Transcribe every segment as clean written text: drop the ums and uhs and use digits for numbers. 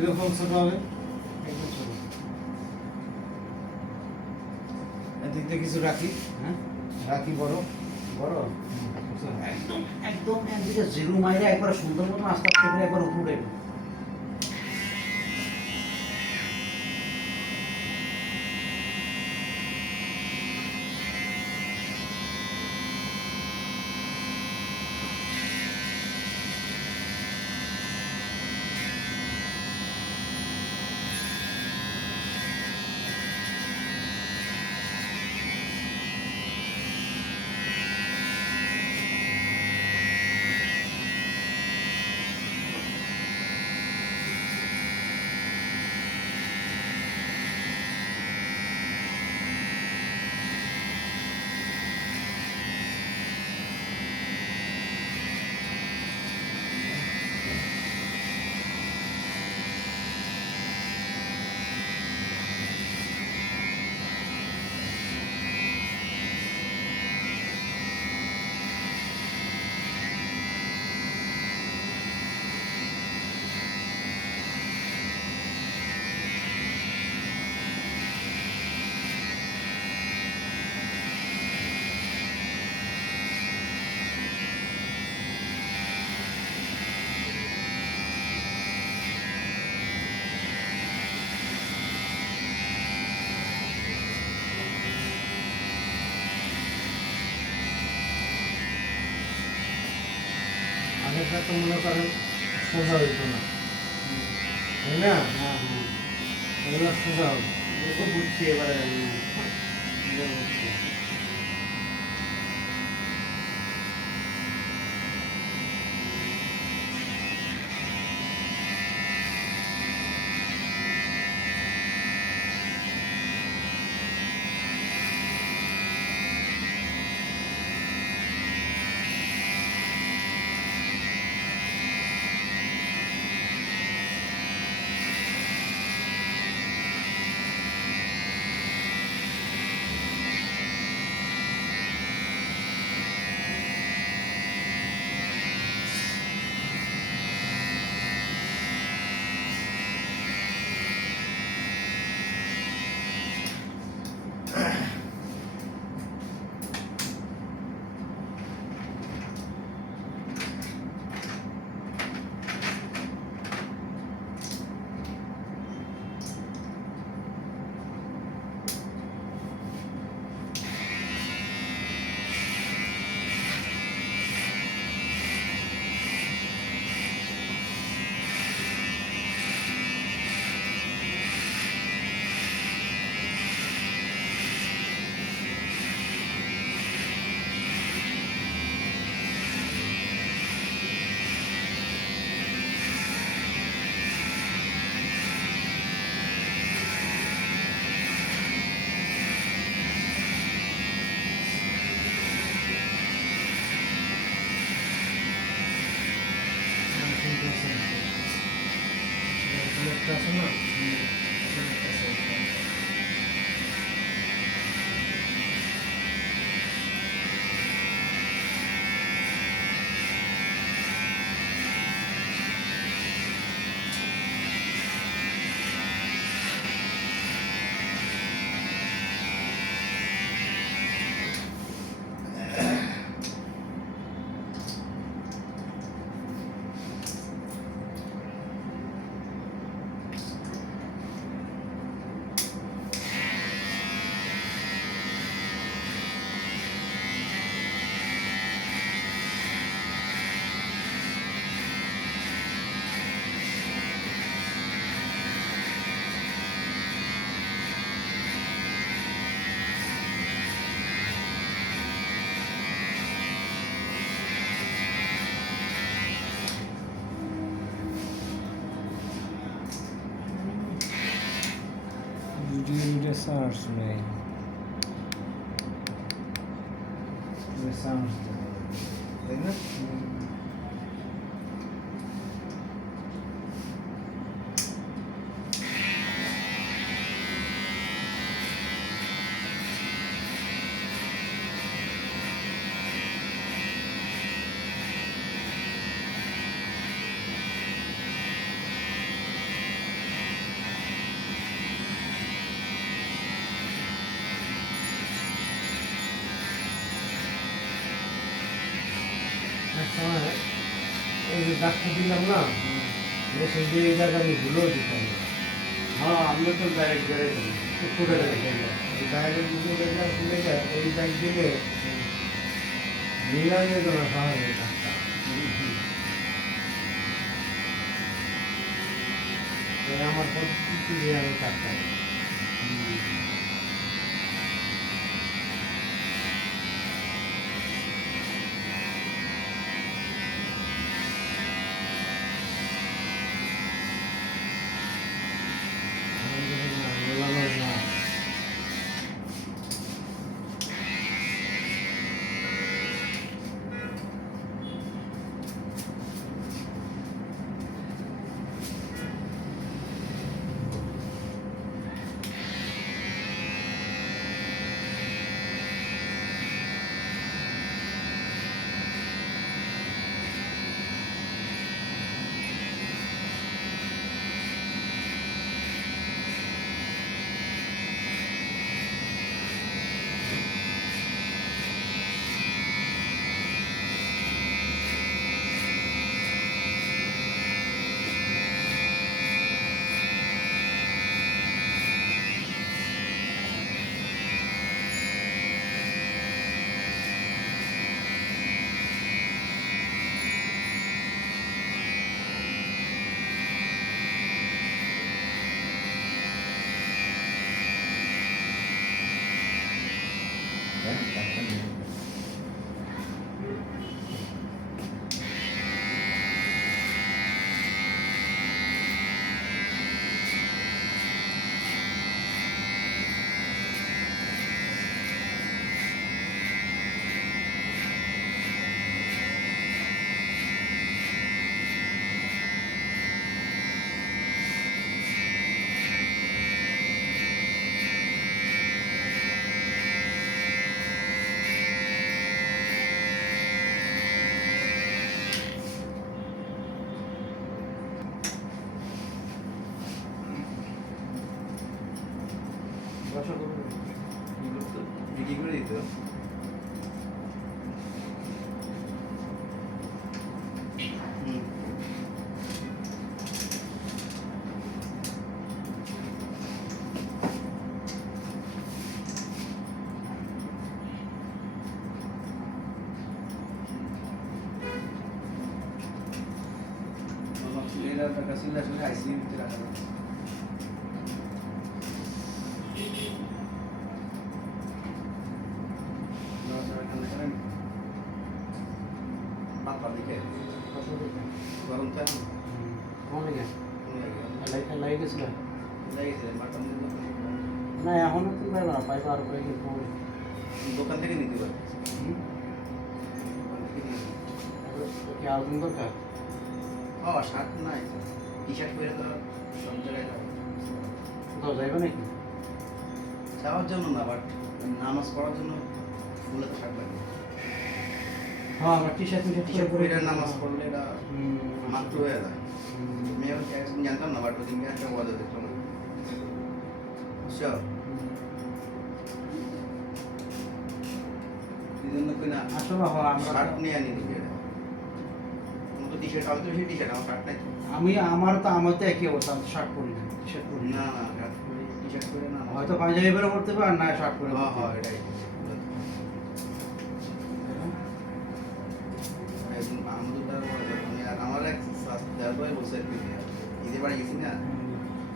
কিরকম ছোট হবে? একদম ছোট। এদিক দিয়ে কিছু রাখি, হ্যাঁ রাখি বড় বড় একদম একদম একদিকে জিরো মাইরে একবার সুন্দর মতো আস্তে আস্তে করে একবার উপরে আগেরটা তো মনে করেন সোজা হইতো না, তাই না? হ্যাঁ হ্যাঁ এগুলো সোজা হবে। দেখো বুঝছি এবারে একটা আছে না? ভিডিও সার্চ নেই, সার্চ তাই না? সময় এই যে ডাক্তার দিলাম না সেই যে এই জায়গা আমি ভুলেও দিতাম না। হ্যাঁ আমরা তো ডাইরেক্ট ডাইরেক্ট পুকুরে দেখলাম এই ডাইরেক্ট পুকুরে দেখলাম খুলে যায় এই ব্যাগ দিলে মিলাইয়ে দেওয়া সহজে ডাক্তার। আমার পদ্ধতি দিয়ে আমি ডাক্তার বিক্রি করে দিত আসলে আইসিইউতে রাখা পাতলা দিকে গরম তো লাইট গেছিল না এখনো তো পাইবা না পাইবা আর পরে কিন্তু দোকান থেকে নিতে পারবে কি আলবাম দরকার ও শার্ট নাই টি শার্ট পরে তো সব জায়গায় যাবে কোথাও যাইবে নাকি যাওয়ার জন্য না বাট নামাজ পড়ার জন্য মূলত শার্ট লাগে হ্যাঁ আমার টি শার্ট টি শার্ট পরে নামাজ পড়লে এটা মাত্র হয়ে যায় মেয়ের একদিন জানতাম না বাট ওদিনকে একটা ওয়াদা দেখলাম বুঝছো এই জন্য কিনা আসলে আমরা শার্ট নিয়ে আনি দিবি এটা তো টি শার্ট আমি তো সেই টি শার্ট আমার শার্ট নাই আমার তো একই অবস্থা আমি শার্ট পরি না টি শার্ট পরি না না শার্ট পরে টি শার্ট পরে না হয়তো পাঞ্জাবি পরে পড়তে পার না শার্ট পরে হ্যাঁ হ্যাঁ এটাই একদিন আহমদুল্লাহ আমার এক দেওয়ার বলছে ঈদে বাড়ি গেছি না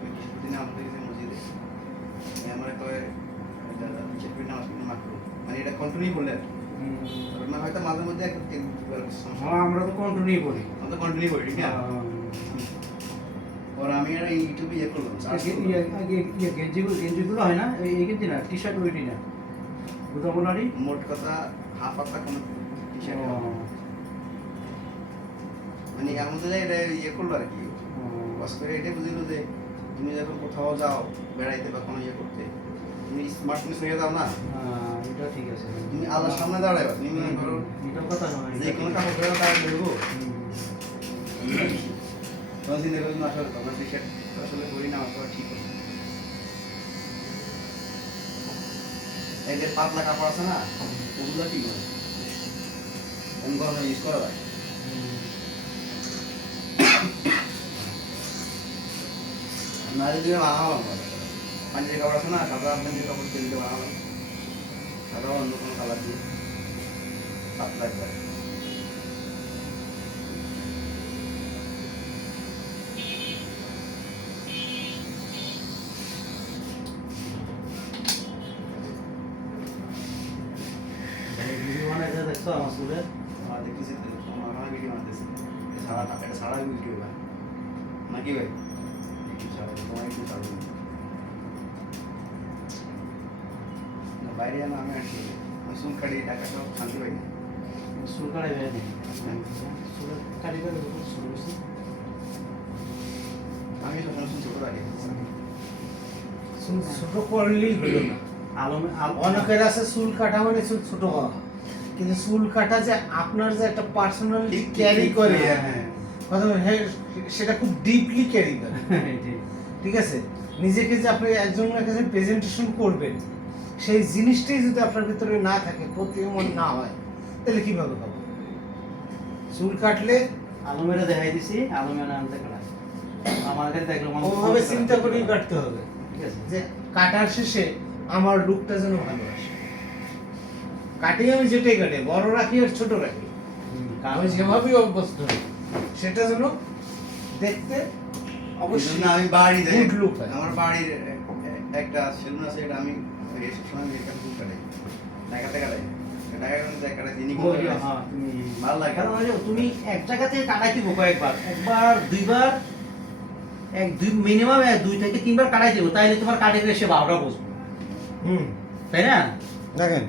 ওই টি শার্ট দিনে আমাদের গেছে মসজিদে আমার কয়ে টি শার্ট পরে নামাজ পড়তে মাত্র মানে এটা কন্টিনিউ করলে না হয়তো মাঝে মধ্যে আমরা তো কন্টিনিউ করি আমরা তো কন্টিনিউ করি ঠিক না और আমি আর ইউটিউবে ইয়ে করলাম গেঞ্জিগুলো হয় না এই গেঞ্জি না টি শার্ট ওইটি না বুঝাবোনারি মোট কথা হাফ পাতা কোনো টি শার্ট মানে আমাদের এটা ইয়ে করলো আর কি বাস করে এটাই বুঝলো যে তুমি যখন কোথাও যাও বেড়াইতে বা কোনো ইয়ে করতে তুমি স্মার্টনেস হয়ে যাও না এটা ঠিক আছে তুমি আল্লাহর সামনে দাঁড়াবে তুমি মনে করো এটা কথা নয় যে কোনো কাপড় পরে দাঁড়ায় বলবো তখন চিন্তা করি না আসলে তখন টি শার্ট আসলে করি না আমার ঠিক আছে এই যে পাতলা কাপড় আছে না ওগুলো কি করে গরমে ইউজ করা যায় নারী দিনে বানালাম পাঞ্জাবি কাপড় আছে না, সাদা পাঞ্জাবি কাপড় তেল দিয়ে বানালাম, সাদা অন্য কোনো কালার দিয়ে পাতলা একবার। ভিডিও বানাইতে দেখছো আমার চুলের? আমার দেখতেছি তো, আমার ভিডিও বানাতেছি, এটা সারা ভিডিও ভাই নাকি ভাই? একটু ছাড়া তোমার একটু ছাড়ো না, বাইরে যেন আমি আসি চুল কাটি টাকা সব শান্তি পাই না। চুল কাটাই বেড়ে দিই। চুল কাটি বেড়ে শুরু করছি। আমি সবসময় চুল ছোট রাখি। চুল ছোট করলেই হলো না। অনেকের আছে চুল কাটা মানে চুল ছোট হওয়া, কিন্তু চুল কাটা যে আপনার যে একটা পার্সোনালিটি ক্যারি করে, হ্যাঁ কথা বলেন, হ্যাঁ, সেটা খুব ডিপলি ক্যারি করে। ঠিক আছে, নিজেকে যে আপনি একজনের কাছে প্রেজেন্টেশন করবেন, সেই জিনিসটাই যদি আপনার ভিতরে না থাকে, প্রতিমন না হয়, তাহলে কিভাবে হবে? চুল কাটলে আলমেরা দেখাই দিছি, আলমেরা আনতে কাটা আমার কাছে দেখলো ওভাবে চিন্তা করেই কাটতে হবে ঠিক আছে। যে কাটার শেষে আমার লুকটা যেন ভালো আসে। কাটি আমি যেটাই কাটে, বড় রাখি আর ছোট রাখি, আমি যেভাবেই অভ্যস্ত হই, সেটা যেন দেখতে অবশ্যই না, আমি বাড়ি যাই, good look হয়। আমার বাড়ির একটা সেলুন আছে, এটা আমি এসব সময় মেকআপ চুল কাটাই, টাকাতে কাটাই, টাকা কাটাই তিনি হ্যাঁ, তুমি ভালো লাগে। কারণ ওই যে তুমি এক জায়গা থেকে কাটাই দিব কয়েকবার, একবার দুইবার, মিনিমাম 2 থেকে 3 বার কাটাই দিব, তাইলে তোমার কাটিং এসে 12টা বসবে, হুম, তাই না? দেখেন